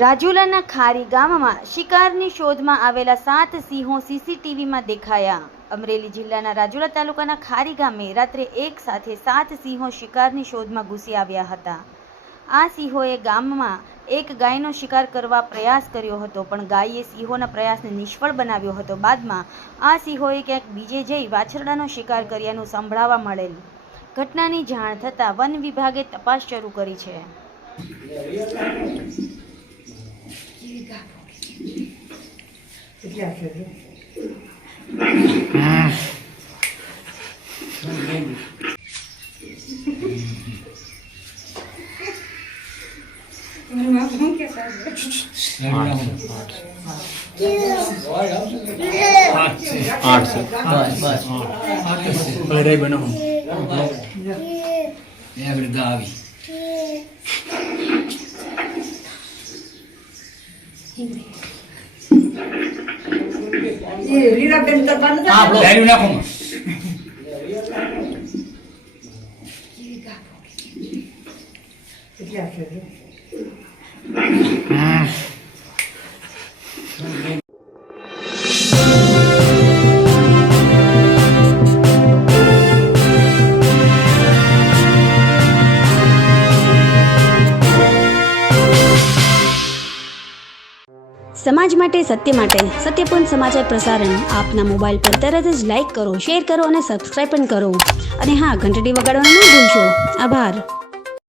રાજુલાના ખારી ગામમાં શિકારની શોધમાં આવેલા 7 સિંહો સીસીટીવીમાં દેખાયા। અમરેલી જિલ્લાના રાજુલા તાલુકાના ખારી ગામે રાત્રે એક સાથે 7 સિંહો શિકારની શોધમાં ઘૂસી આવ્યા હતા। આ સિંહોએ ગામમાં એક ગાયનો શિકાર કરવા પ્રયાસ કર્યો હતો, પણ ગાયે સિંહોના પ્રયાસને નિષ્ફળ બનાવ્યો હતો। બાદમાં આ સિંહોએ ક્યાંક બીજે જઈ વાછરડાનો શિકાર કર્યાનું સંભળાવા મળેલ। ઘટનાની જાણ થતાં વન વિભાગે તપાસ શરૂ કરી છે। સમાજ માટે, સત્ય માટે, સત્યપૂર્ણ સમાચાર પ્રસારણ આપના મોબાઈલ પર તરત જ લાઈક કરો, શેર કરો અને સબસ્ક્રાઈબ પણ કરો। અને હા, ઘંટડી વગાડવાનું ન ભૂલશો। આભાર।